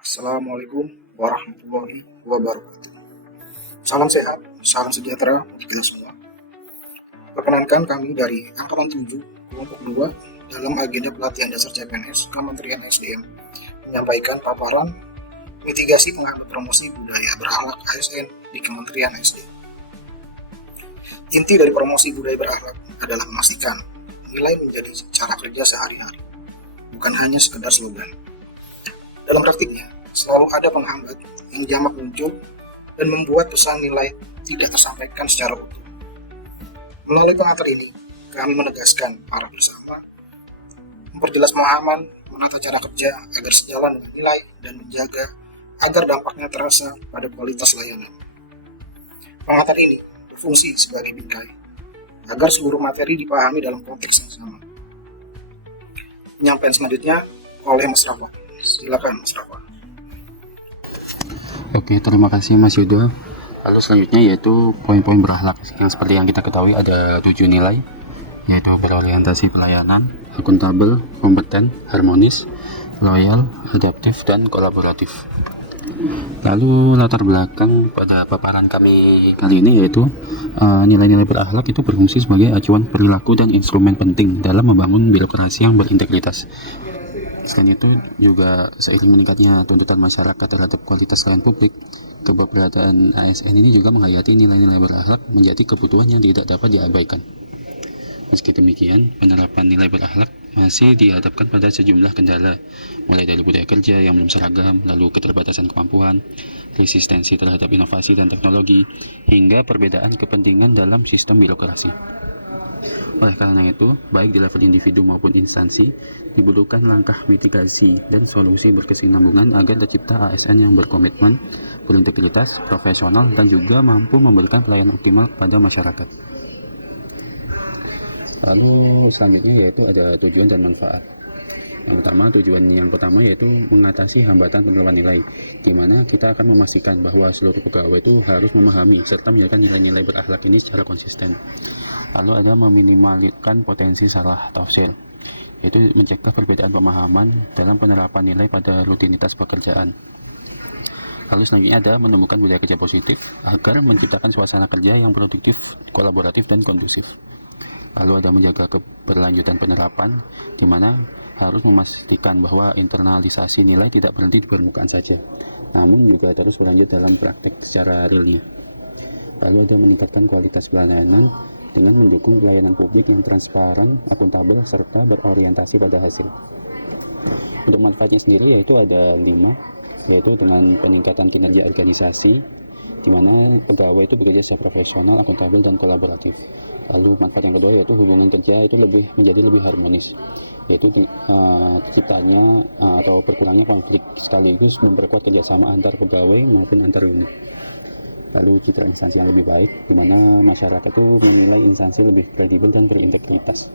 Assalamualaikum warahmatullahi wabarakatuh. Salam sehat, salam sejahtera untuk kita semua. Perkenankan kami dari Angkatan 7, Kelompok 2 dalam agenda pelatihan dasar CPNS Kementerian SDM menyampaikan paparan mitigasi penghambat promosi budaya berakhlak ASN di Kementerian SDM. Inti dari promosi budaya berakhlak adalah memastikan nilai menjadi cara kerja sehari-hari, bukan hanya sekedar slogan. Dalam praktiknya, selalu ada penghambat yang jamak muncul dan membuat pesan nilai tidak tersampaikan secara utuh. Melalui pengantar ini, kami menegaskan para bersama, memperjelas pemahaman, menata cara kerja agar sejalan dengan nilai dan menjaga agar dampaknya terasa pada kualitas layanan. Pengantar ini berfungsi sebagai bingkai agar seluruh materi dipahami dalam konteks yang sama. Penyampaian selanjutnya oleh Mas Rafa. Silakan Mas Rafa. Oke, terima kasih Mas Yudo. Lalu selanjutnya yaitu poin-poin berakhlak yang seperti yang kita ketahui ada 7 nilai, yaitu berorientasi pelayanan, akuntabel, kompeten, harmonis, loyal, adaptif, dan kolaboratif. Lalu latar belakang pada paparan kami kali ini yaitu nilai-nilai berakhlak itu berfungsi sebagai acuan perilaku dan instrumen penting dalam membangun birokrasi yang berintegritas. Selain itu juga seiring meningkatnya tuntutan masyarakat terhadap kualitas layanan publik, keberadaan ASN ini juga menghayati nilai-nilai berakhlak menjadi kebutuhan yang tidak dapat diabaikan. Meski demikian, penerapan nilai berakhlak masih dihadapkan pada sejumlah kendala, mulai dari budaya kerja yang belum seragam, lalu keterbatasan kemampuan, resistensi terhadap inovasi dan teknologi, hingga perbedaan kepentingan dalam sistem birokrasi. Oleh karena itu, baik di level individu maupun instansi, dibutuhkan langkah mitigasi dan solusi berkesinambungan agar tercipta ASN yang berkomitmen, berintegritas, profesional, dan juga mampu memberikan pelayanan optimal kepada masyarakat. Lalu selanjutnya yaitu ada tujuan dan manfaat. Tujuan yang pertama yaitu mengatasi hambatan penerapan nilai, di mana kita akan memastikan bahwa seluruh pegawai itu harus memahami serta menjalankan nilai-nilai berakhlak ini secara konsisten. Lalu ada meminimalkan potensi salah tafsir, yaitu mencegah perbedaan pemahaman dalam penerapan nilai pada rutinitas pekerjaan. Lalu selanjutnya ada menemukan budaya kerja positif agar menciptakan suasana kerja yang produktif, kolaboratif, dan kondusif. Lalu ada menjaga keberlanjutan penerapan, di mana harus memastikan bahwa internalisasi nilai tidak berhenti di permukaan saja, namun juga terus berlanjut dalam praktek secara realnya. Lalu ada meningkatkan kualitas pelayanan dengan mendukung pelayanan publik yang transparan, akuntabel, serta berorientasi pada hasil. Untuk manfaatnya sendiri yaitu ada 5, yaitu dengan peningkatan kinerja organisasi, di mana pegawai itu bekerja secara profesional, akuntabel, dan kolaboratif. Lalu manfaat yang kedua yaitu hubungan kerja itu menjadi lebih harmonis, yaitu terciptanya atau berkurangnya konflik sekaligus memperkuat kerjasama antar pegawai maupun antar unit. Lalu citra instansi yang lebih baik, di mana masyarakat itu menilai instansi lebih kredibel dan berintegritas.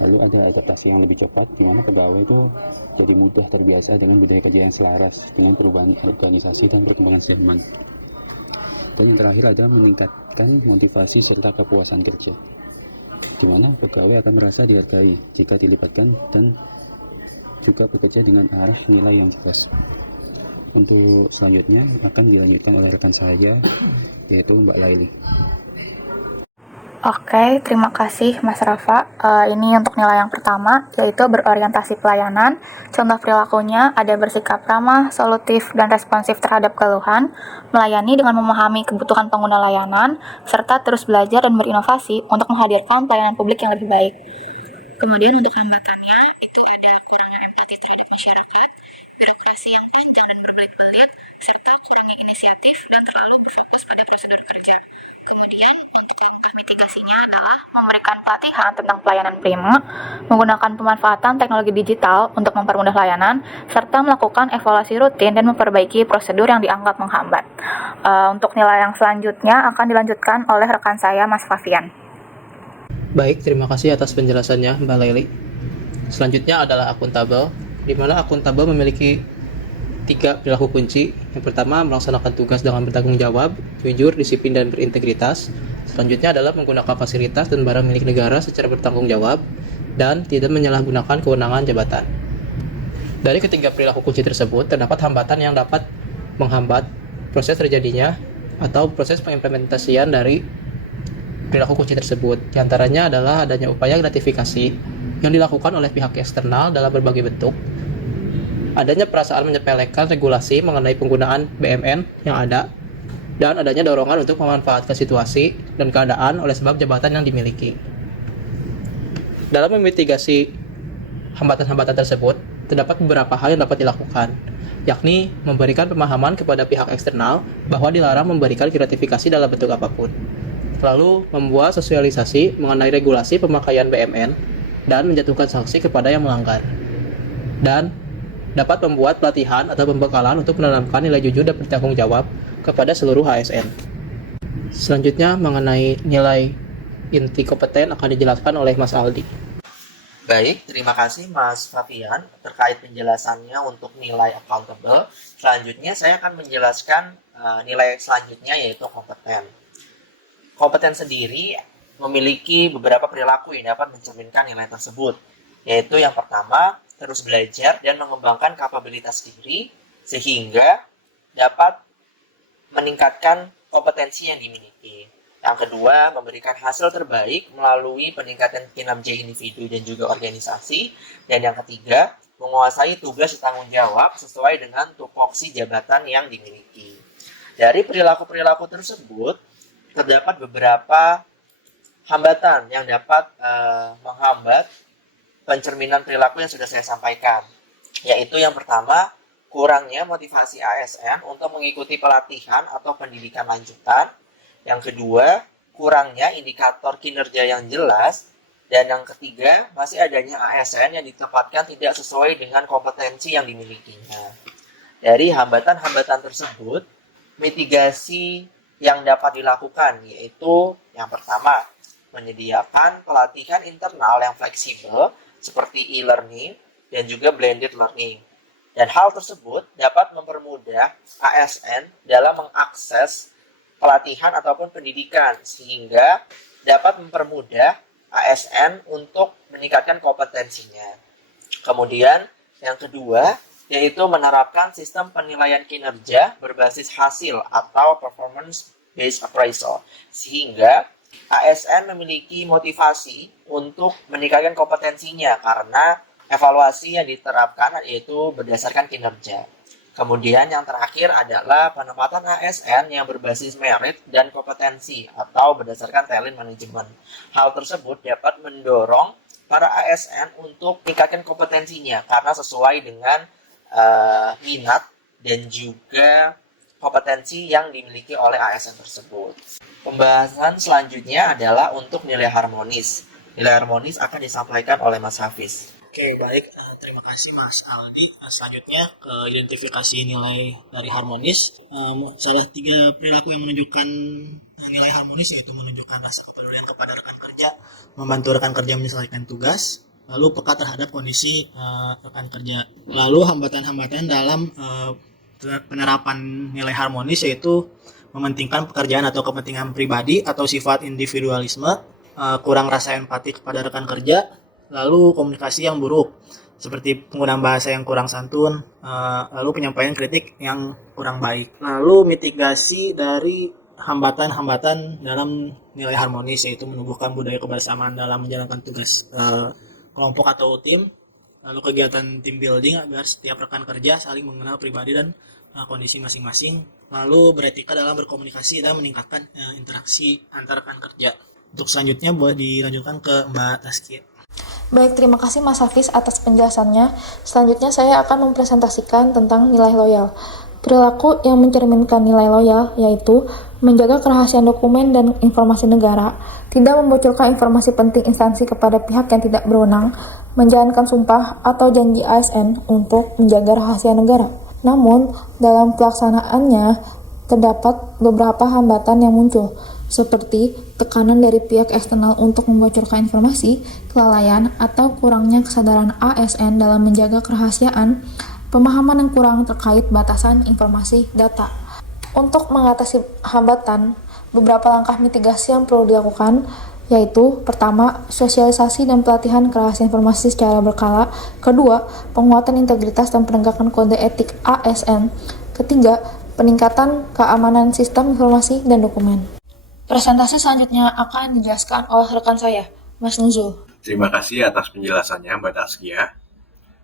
Lalu ada adaptasi yang lebih cepat, di mana pegawai itu jadi mudah terbiasa dengan budaya kerja yang selaras dengan perubahan organisasi dan perkembangan zaman. Dan yang terakhir ada meningkatkan motivasi serta kepuasan kerja, di mana pegawai akan merasa dihargai jika dilibatkan dan juga bekerja dengan arah nilai yang jelas. Untuk selanjutnya akan dilanjutkan oleh rekan saya, yaitu Mbak Laili. Oke, terima kasih Mas Rafa. Ini untuk nilai yang pertama, yaitu berorientasi pelayanan. Contoh perilakunya ada bersikap ramah, solutif, dan responsif terhadap keluhan, melayani dengan memahami kebutuhan pengguna layanan, serta terus belajar dan berinovasi untuk menghadirkan pelayanan publik yang lebih baik. Kemudian untuk hambatannya, itu ada kurangnya empati terhadap masyarakat, birokrasi yang panjang dan berbelit-belit, serta kurangnya inisiatif dan terlalu berfokus pada prosedur kerja. Kemudian untuk langkah mitigasinya adalah memberikan pelatihan tentang pelayanan prima, menggunakan pemanfaatan teknologi digital untuk mempermudah layanan, serta melakukan evaluasi rutin dan memperbaiki prosedur yang dianggap menghambat. Untuk nilai yang selanjutnya akan dilanjutkan oleh rekan saya, Mas Fafian. Baik, terima kasih atas penjelasannya Mbak Laili. Selanjutnya adalah akuntabel, di mana akuntabel memiliki 3 perilaku kunci. Yang pertama, melaksanakan tugas dengan bertanggung jawab, jujur, disiplin, dan berintegritas. Selanjutnya adalah menggunakan fasilitas dan barang milik negara secara bertanggung jawab, dan tidak menyalahgunakan kewenangan jabatan. Dari ketiga perilaku kunci tersebut, terdapat hambatan yang dapat menghambat proses terjadinya atau proses pengimplementasian dari perilaku kunci tersebut. Di antaranya adalah adanya upaya gratifikasi yang dilakukan oleh pihak eksternal dalam berbagai bentuk, adanya perasaan menyepelekan regulasi mengenai penggunaan BMN yang ada, dan adanya dorongan untuk memanfaatkan situasi dan keadaan oleh sebab jabatan yang dimiliki. Dalam memitigasi hambatan-hambatan tersebut, terdapat beberapa hal yang dapat dilakukan, yakni memberikan pemahaman kepada pihak eksternal bahwa dilarang memberikan gratifikasi dalam bentuk apapun. Lalu, membuat sosialisasi mengenai regulasi pemakaian BMN dan menjatuhkan sanksi kepada yang melanggar. Dan dapat membuat pelatihan atau pembekalan untuk menanamkan nilai jujur dan bertanggung jawab kepada seluruh ASN. Selanjutnya, mengenai nilai inti kompeten akan dijelaskan oleh Mas Aldi. Baik, terima kasih Mas Fabian terkait penjelasannya untuk nilai accountable. Selanjutnya saya akan menjelaskan nilai selanjutnya yaitu kompeten. Kompeten sendiri memiliki beberapa perilaku yang dapat mencerminkan nilai tersebut, yaitu yang pertama, terus belajar dan mengembangkan kapabilitas diri sehingga dapat meningkatkan kompetensi yang dimiliki. Yang kedua, memberikan hasil terbaik melalui peningkatan kinerja individu dan juga organisasi. Dan yang ketiga, menguasai tugas dan tanggung jawab sesuai dengan tupoksi jabatan yang dimiliki. Dari perilaku-perilaku tersebut, terdapat beberapa hambatan yang dapat menghambat pencerminan perilaku yang sudah saya sampaikan. Yaitu yang pertama, kurangnya motivasi ASN untuk mengikuti pelatihan atau pendidikan lanjutan. Yang kedua, kurangnya indikator kinerja yang jelas. Dan yang ketiga, masih adanya ASN yang ditempatkan tidak sesuai dengan kompetensi yang dimilikinya. Dari hambatan-hambatan tersebut, mitigasi yang dapat dilakukan yaitu yang pertama, menyediakan pelatihan internal yang fleksibel seperti e-learning dan juga blended learning. Dan hal tersebut dapat mempermudah ASN dalam mengakses pelatihan ataupun pendidikan sehingga dapat mempermudah ASN untuk meningkatkan kompetensinya. Kemudian yang kedua yaitu menerapkan sistem penilaian kinerja berbasis hasil atau performance based appraisal sehingga ASN memiliki motivasi untuk meningkatkan kompetensinya karena evaluasi yang diterapkan yaitu berdasarkan kinerja. Kemudian yang terakhir adalah penempatan ASN yang berbasis merit dan kompetensi atau berdasarkan talent management. Hal tersebut dapat mendorong para ASN untuk meningkatkan kompetensinya karena sesuai dengan minat dan juga kompetensi yang dimiliki oleh ASN tersebut. Pembahasan selanjutnya adalah untuk nilai harmonis. Nilai harmonis akan disampaikan oleh Mas Hafiz. Oke, baik. Terima kasih Mas Aldi. Selanjutnya ke identifikasi nilai dari harmonis. Salah 3 perilaku yang menunjukkan nilai harmonis yaitu menunjukkan rasa kepedulian kepada rekan kerja, membantu rekan kerja menyelesaikan tugas, lalu peka terhadap kondisi rekan kerja. Lalu hambatan-hambatan dalam penerapan nilai harmonis yaitu mementingkan pekerjaan atau kepentingan pribadi atau sifat individualisme, kurang rasa empati kepada rekan kerja, lalu komunikasi yang buruk seperti penggunaan bahasa yang kurang santun, lalu penyampaian kritik yang kurang baik. Lalu mitigasi dari hambatan-hambatan dalam nilai harmonis yaitu menumbuhkan budaya kebersamaan dalam menjalankan tugas kelompok atau tim, lalu kegiatan team building agar setiap rekan kerja saling mengenal pribadi dan kondisi masing-masing, lalu beretika dalam berkomunikasi dan meningkatkan interaksi antar rekan kerja. Untuk selanjutnya boleh dilanjutkan ke Mbak Taskia. Baik, terima kasih Mas Hafiz atas penjelasannya. Selanjutnya saya akan mempresentasikan tentang nilai loyal. Perilaku yang mencerminkan nilai loyal yaitu menjaga kerahasiaan dokumen dan informasi negara, tidak membocorkan informasi penting instansi kepada pihak yang tidak berwenang, menjalankan sumpah atau janji ASN untuk menjaga rahasia negara. Namun, dalam pelaksanaannya terdapat beberapa hambatan yang muncul, seperti tekanan dari pihak eksternal untuk membocorkan informasi, kelalaian atau kurangnya kesadaran ASN dalam menjaga kerahasiaan, pemahaman yang kurang terkait batasan informasi data. Untuk mengatasi hambatan, beberapa langkah mitigasi yang perlu dilakukan yaitu pertama, sosialisasi dan pelatihan kerahasiaan informasi secara berkala, kedua, penguatan integritas dan penegakan kode etik ASN, ketiga, peningkatan keamanan sistem informasi dan dokumen. Presentasi selanjutnya akan dijelaskan oleh rekan saya, Mas Nuzul. Terima kasih atas penjelasannya Mbak Taskia.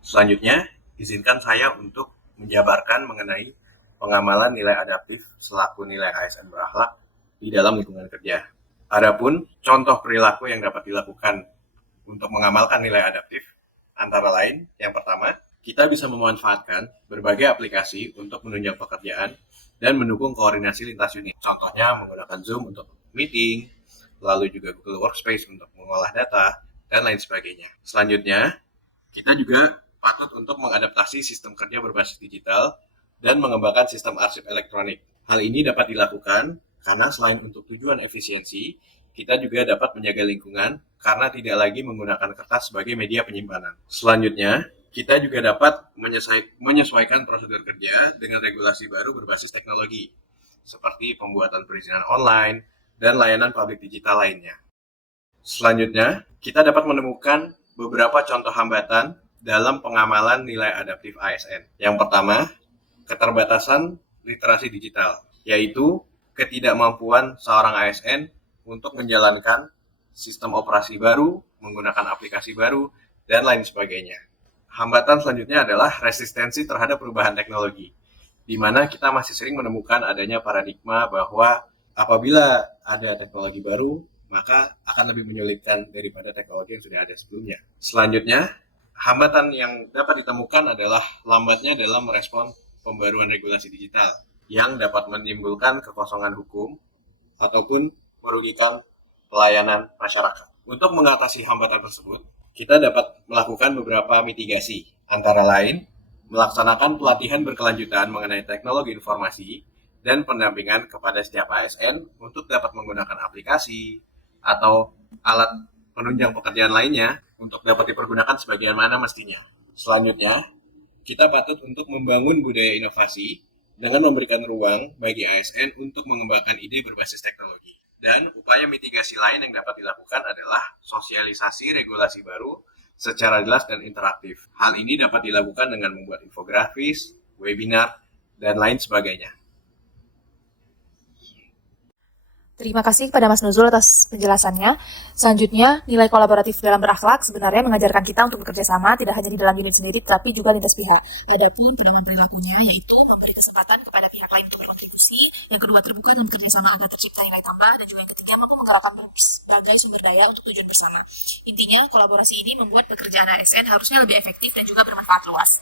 Selanjutnya, izinkan saya untuk menjabarkan mengenai pengamalan nilai adaptif selaku nilai ASN berakhlak di dalam lingkungan kerja. Adapun contoh perilaku yang dapat dilakukan untuk mengamalkan nilai adaptif antara lain, yang pertama, kita bisa memanfaatkan berbagai aplikasi untuk menunjang pekerjaan dan mendukung koordinasi lintas unit. Contohnya menggunakan Zoom untuk meeting, lalu juga Google Workspace untuk mengolah data, dan lain sebagainya. Selanjutnya, kita juga patut untuk mengadaptasi sistem kerja berbasis digital dan mengembangkan sistem arsip elektronik. Hal ini dapat dilakukan karena selain untuk tujuan efisiensi, kita juga dapat menjaga lingkungan karena tidak lagi menggunakan kertas sebagai media penyimpanan. Selanjutnya, kita juga dapat menyesuaikan prosedur kerja dengan regulasi baru berbasis teknologi, seperti pembuatan perizinan online dan layanan publik digital lainnya. Selanjutnya, kita dapat menemukan beberapa contoh hambatan dalam pengamalan nilai adaptif ASN. Yang pertama, keterbatasan literasi digital, yaitu ketidakmampuan seorang ASN untuk menjalankan sistem operasi baru, menggunakan aplikasi baru, dan lain sebagainya. Hambatan selanjutnya adalah resistensi terhadap perubahan teknologi, di mana kita masih sering menemukan adanya paradigma bahwa apabila ada teknologi baru, maka akan lebih menyulitkan daripada teknologi yang sudah ada sebelumnya. Selanjutnya, hambatan yang dapat ditemukan adalah lambatnya dalam merespon pembaruan regulasi digital yang dapat menimbulkan kekosongan hukum ataupun merugikan pelayanan masyarakat. Untuk mengatasi hambatan tersebut, kita dapat melakukan beberapa mitigasi, antara lain melaksanakan pelatihan berkelanjutan mengenai teknologi informasi dan pendampingan kepada setiap ASN untuk dapat menggunakan aplikasi atau alat penunjang pekerjaan lainnya untuk dapat dipergunakan sebagaimana mestinya. Selanjutnya, kita patut untuk membangun budaya inovasi dengan memberikan ruang bagi ASN untuk mengembangkan ide berbasis teknologi. Dan upaya mitigasi lain yang dapat dilakukan adalah sosialisasi regulasi baru secara jelas dan interaktif. Hal ini dapat dilakukan dengan membuat infografis, webinar, dan lain sebagainya. Terima kasih kepada Mas Nuzul atas penjelasannya. Selanjutnya, nilai kolaboratif dalam berakhlak sebenarnya mengajarkan kita untuk bekerja sama tidak hanya di dalam unit sendiri, tapi juga lintas pihak. Adapun pedoman perilakunya yaitu memberi kesempatan kepada pihak lain untuk berkontribusi, yang kedua terbuka dalam kerjasama agar tercipta nilai tambah, dan juga yang ketiga mampu menggerakkan berbagai sumber daya untuk tujuan bersama. Intinya, kolaborasi ini membuat pekerjaan ASN harusnya lebih efektif dan juga bermanfaat luas.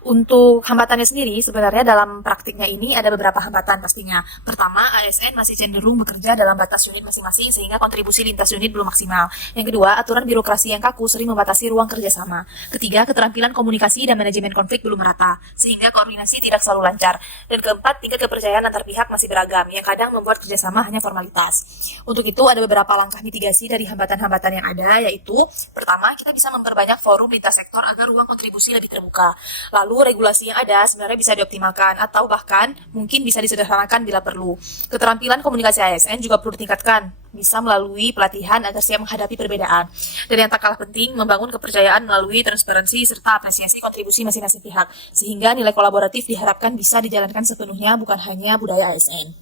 Untuk hambatannya sendiri, sebenarnya dalam praktiknya ini ada beberapa hambatan pastinya. Pertama, ASN masih cenderung bekerja dalam batas unit masing-masing sehingga kontribusi lintas unit belum maksimal. Yang kedua, aturan birokrasi yang kaku sering membatasi ruang kerjasama. Ketiga, keterampilan komunikasi dan manajemen konflik belum merata, sehingga koordinasi tidak selalu lancar. Dan keempat, tingkat kepercayaan antar pihak masih beragam, yang kadang membuat kerjasama hanya formalitas. Untuk itu, ada beberapa langkah mitigasi dari hambatan-hambatan yang ada, yaitu pertama, kita bisa memperbanyak forum lintas sektor agar ruang kontribusi lebih terbuka. Lalu regulasi yang ada sebenarnya bisa dioptimalkan atau bahkan mungkin bisa disederhanakan bila perlu. Keterampilan komunikasi ASN juga perlu ditingkatkan, bisa melalui pelatihan agar siap menghadapi perbedaan. Dan yang tak kalah penting, membangun kepercayaan melalui transparansi serta apresiasi kontribusi masing-masing pihak, sehingga nilai kolaboratif diharapkan bisa dijalankan sepenuhnya bukan hanya budaya ASN.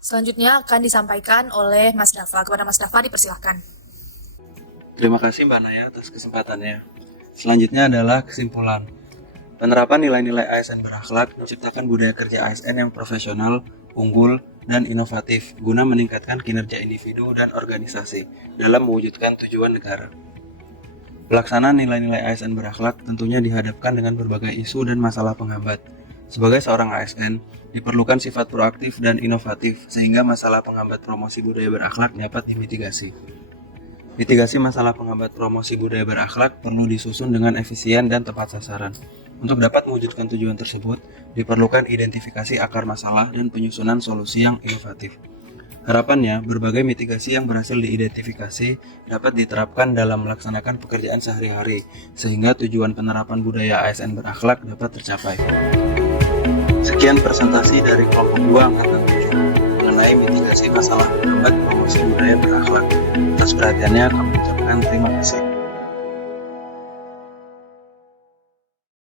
Selanjutnya akan disampaikan oleh Mas Dafa. Kepada Mas Dafa dipersilahkan. Terima kasih Mbak Naya atas kesempatannya. Selanjutnya adalah kesimpulan. Penerapan nilai-nilai ASN berakhlak menciptakan budaya kerja ASN yang profesional, unggul, dan inovatif guna meningkatkan kinerja individu dan organisasi dalam mewujudkan tujuan negara. Pelaksanaan nilai-nilai ASN berakhlak tentunya dihadapkan dengan berbagai isu dan masalah penghambat. Sebagai seorang ASN, diperlukan sifat proaktif dan inovatif sehingga masalah penghambat promosi budaya berakhlak dapat dimitigasi. Mitigasi masalah penghambat promosi budaya berakhlak perlu disusun dengan efisien dan tepat sasaran. Untuk dapat mewujudkan tujuan tersebut, diperlukan identifikasi akar masalah dan penyusunan solusi yang inovatif. Harapannya, berbagai mitigasi yang berhasil diidentifikasi dapat diterapkan dalam melaksanakan pekerjaan sehari-hari, sehingga tujuan penerapan budaya ASN berakhlak dapat tercapai. Sekian presentasi dari kelompok 2 Angkatan 7 mengenai mengenai mitigasi masalah penghambat promosi budaya berakhlak. Atas perhatiannya kami ucapkan terima kasih.